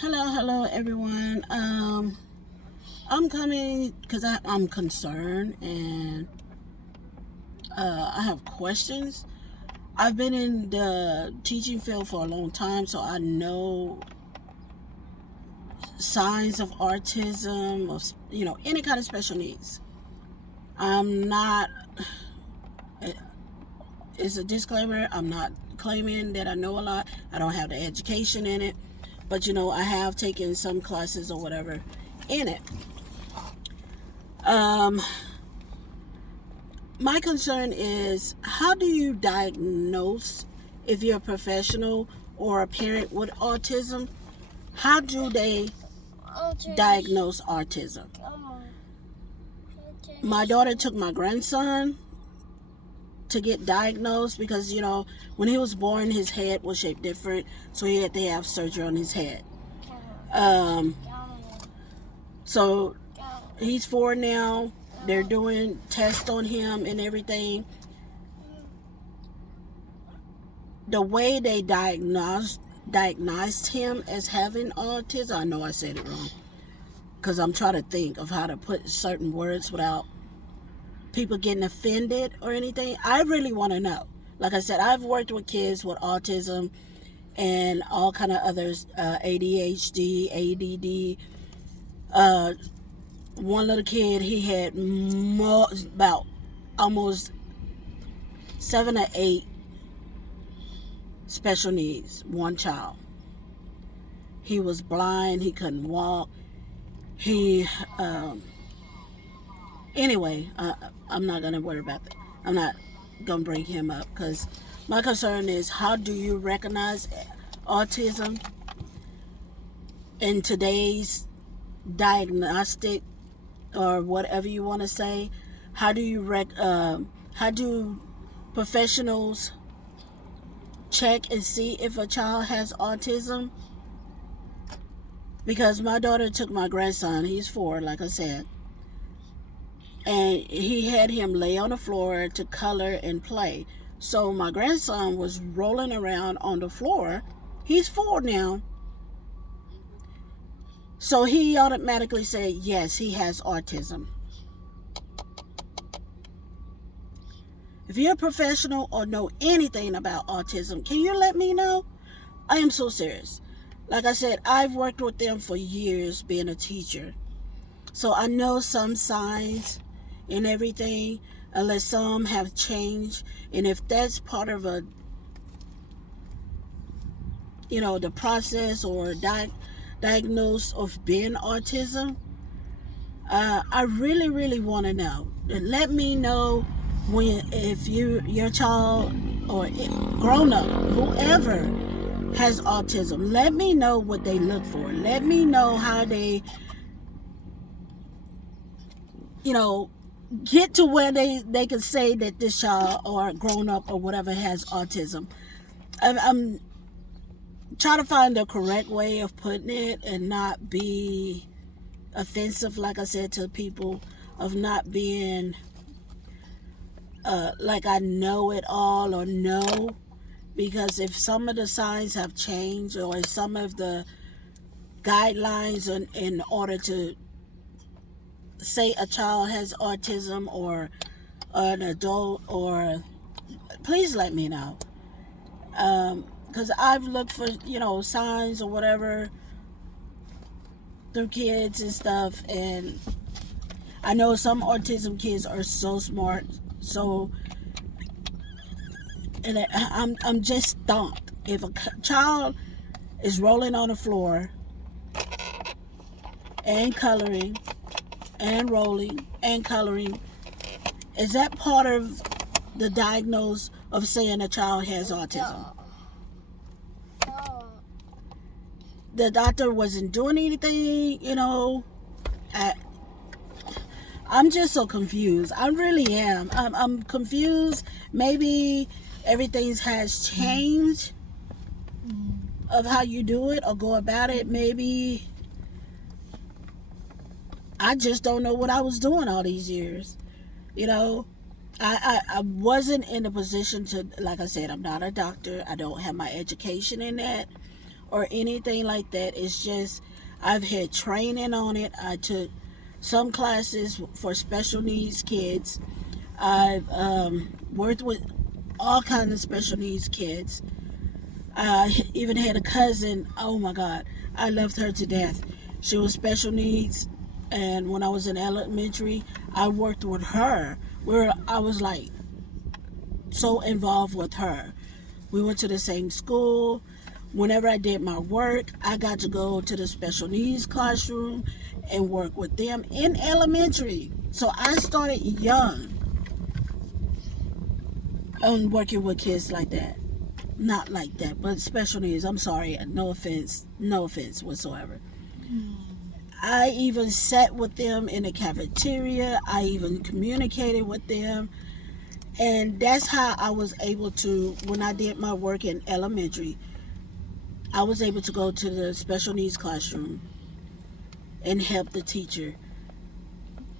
Hello, everyone. I'm coming because I'm concerned and I have questions. I've been in the teaching field for a long time, so I know signs of autism, of any kind of special needs. I'm not. It's a disclaimer. I'm not claiming that I know a lot. I don't have the education in it, but I have taken some classes or whatever in it. My concern is, how do you diagnose, if you're a professional or a parent with autism, how do they diagnose autism? My daughter took my grandson to get diagnosed because, when he was born, his head was shaped different, so he had to have surgery on his head. So he's 4 now. They're doing tests on him and everything. The way they diagnosed him as having autism, I know I said it wrong, because I'm trying to think of how to put certain words without people getting offended or anything. I really want to know. Like I said, I've worked with kids with autism and all kind of others, ADHD, ADD. One little kid, he had about almost 7 or 8 special needs. One child. He was blind. He couldn't walk. Anyway, I'm not going to worry about that. I'm not going to bring him up because my concern is, how do you recognize autism in today's diagnostic or whatever you want to say? How do professionals check and see if a child has autism? Because my daughter took my grandson, he's 4, like I said, and he had him lay on the floor to color and play. So my grandson was rolling around on the floor. He's 4 now. So he automatically said, yes, he has autism. If you're a professional or know anything about autism, can you let me know? I am so serious. Like I said, I've worked with them for years being a teacher. So I know some signs and everything, unless some have changed. And if that's part of the process or diagnosed of being autism, I really, really want to know. Let me know if your child or grown up, whoever has autism. Let me know what they look for. Let me know how they, get to where they can say that this child or grown up or whatever has autism. I'm trying to find the correct way of putting it and not be offensive, like I said, to people, of not being like I know it all or no. Because if some of the signs have changed, or if some of the guidelines in order to say a child has autism or an adult, or please let me know. Because I've looked for signs or whatever through kids and stuff, and I know some autism kids are so smart, and I'm just stumped. If a child is rolling on the floor and coloring and rolling and coloring, is that part of the diagnosis of saying a child has autism? The doctor wasn't doing anything, I'm just so confused. I really am. I'm confused. Maybe everything has changed of how you do it or go about it. Maybe I just don't know what I was doing all these years. I wasn't in a position to, like I said, I'm not a doctor. I don't have my education in that. or anything like that. It's just I've had training on it. I took some classes for special needs kids. I've worked with all kinds of special needs kids. I even had a cousin. Oh my God, I loved her to death. She was special needs, and when I was in elementary, I worked with her. Where I was like so involved with her. We went to the same school. Whenever I did my work, I got to go to the special needs classroom and work with them in elementary. So I started young on working with kids like that. Not like that, but special needs. I'm sorry, no offense whatsoever. I even sat with them in the cafeteria. I even communicated with them. And that's how I was able to, when I did my work in elementary, I was able to go to the special needs classroom and help the teacher.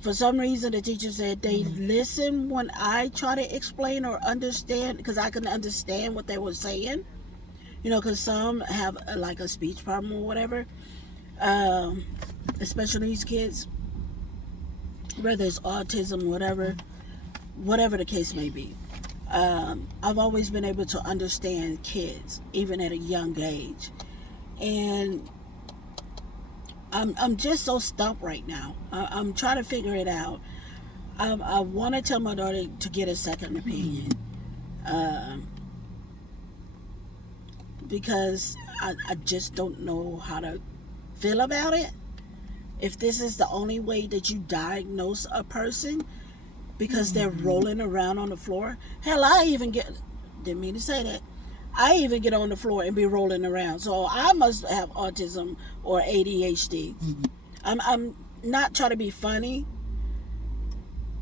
For some reason, the teacher said they listen when I try to explain or understand, because I can understand what they were saying. You know, because some have like a speech problem or whatever. Special needs kids, whether it's autism, whatever the case may be. I've always been able to understand kids, even at a young age. And I'm just so stumped right now. I'm trying to figure it out. I want to tell my daughter to get a second opinion. Because I just don't know how to feel about it. If this is the only way that you diagnose a person, because they're rolling around on the floor. Hell, didn't mean to say that. I even get on the floor and be rolling around. So I must have autism or ADHD. I'm not trying to be funny,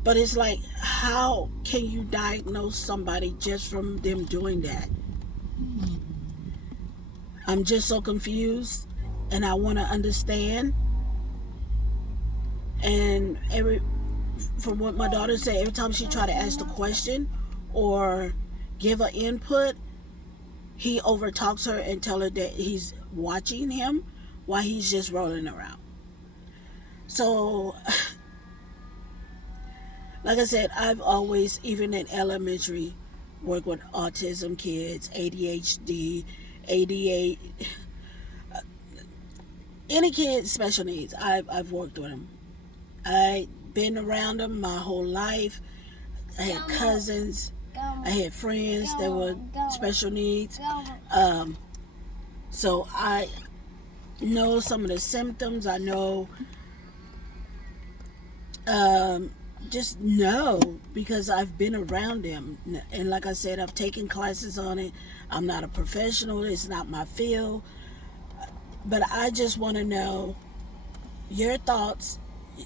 but it's like, how can you diagnose somebody just from them doing that? I'm just so confused, and I want to understand. And from what my daughter said, every time she tried to ask the question or give an input, he overtalks her and tell her that he's watching him while he's just rolling around. So, like I said, I've always, even in elementary, worked with autism kids, ADHD, ADA, any kid special needs. I've worked with them. I've been around them my whole life. I had cousins. I had friends that were special needs. So I know some of the symptoms. I know, just know, because I've been around them. And like I said, I've taken classes on it. I'm not a professional. It's not my field. But I just want to know your thoughts,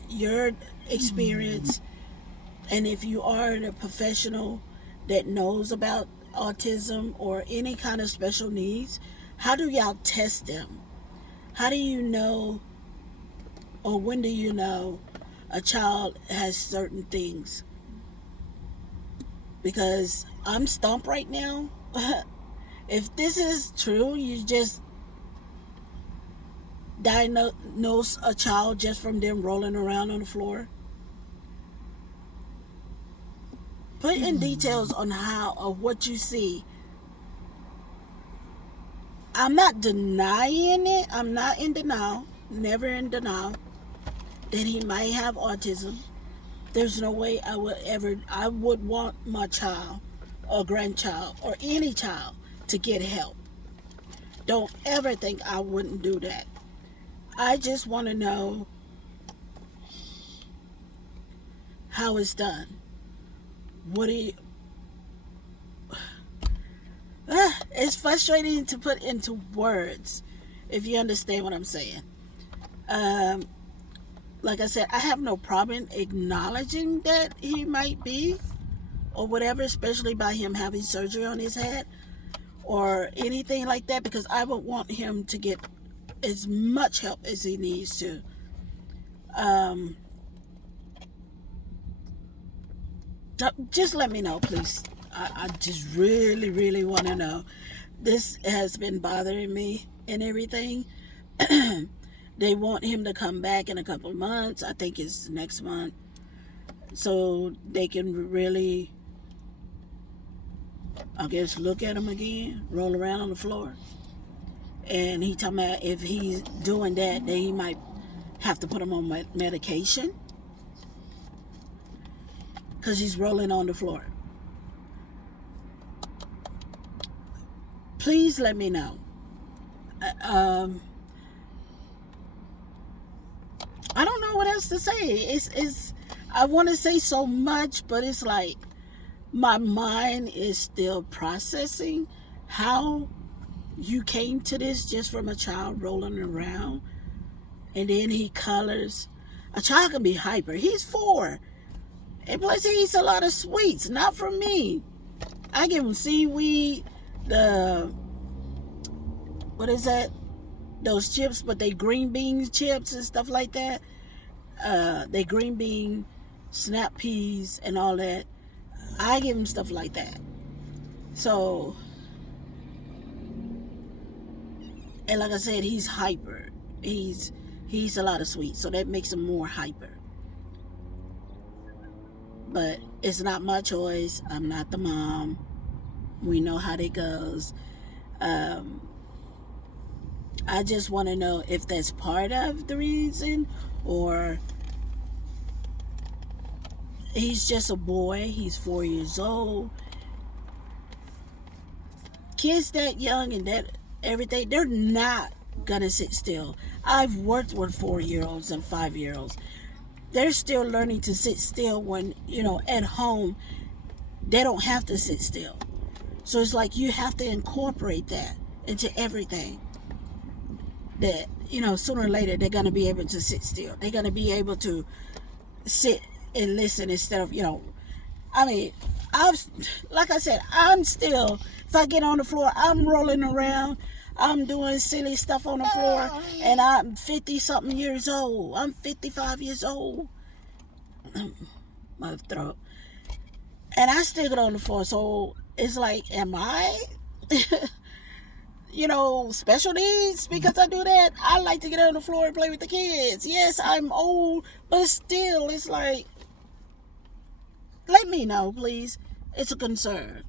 your experience, and if you are a professional that knows about autism or any kind of special needs, how do y'all test them? How do you know, or when do you know a child has certain things? Because I'm stumped right now. If this is true, you just diagnose a child just from them rolling around on the floor. Put in details on how or what you see. I'm not denying it. I'm not in denial. Never in denial that he might have autism. There's no way I would want my child or grandchild or any child to get help. Don't ever think I wouldn't do that. I just want to know how it's done. It's frustrating to put into words, if you understand what I'm saying. Like I said, I have no problem acknowledging that he might be, or whatever, especially by him having surgery on his head or anything like that, because I would want him to get as much help as he needs to. Just let me know, please. I just really, really want to know. This has been bothering me, and everything. They want him to come back in a couple of months. I think it's next month. So they can really, I guess, look at him again, roll around on the floor. And he talking about if he's doing that, then he might have to put him on medication because he's rolling on the floor. Please let me know. I don't know what else to say. It's I want to say so much, but it's like my mind is still processing how you came to this just from a child rolling around, and then he colors. A child can be hyper. He's 4, and plus he eats a lot of sweets. Not from me. I give him seaweed, what is that? Those chips, but they green bean chips and stuff like that. They green bean, snap peas, and all that. I give him stuff like that. So, and like I said, he's hyper. He's a lot of sweets, so that makes him more hyper. But it's not my choice. I'm not the mom. We know how that goes. I just want to know if that's part of the reason, or he's just a boy. He's 4 years old. Kids that young and that everything, they're not gonna sit still. I've worked with 4-year-olds and 5-year-olds. They're still learning to sit still when, at home, they don't have to sit still. So it's like you have to incorporate that into everything. That, sooner or later, they're going to be able to sit still. They're going to be able to sit and listen instead of, like I said, I'm still, if I get on the floor, I'm rolling around. I'm doing silly stuff on the floor, and I'm 50-something years old. I'm 55 years old. My throat. And I still get on the floor, so it's like, am I, special needs because I do that? I like to get on the floor and play with the kids. Yes, I'm old, but still, it's like, let me know, please. It's a concern.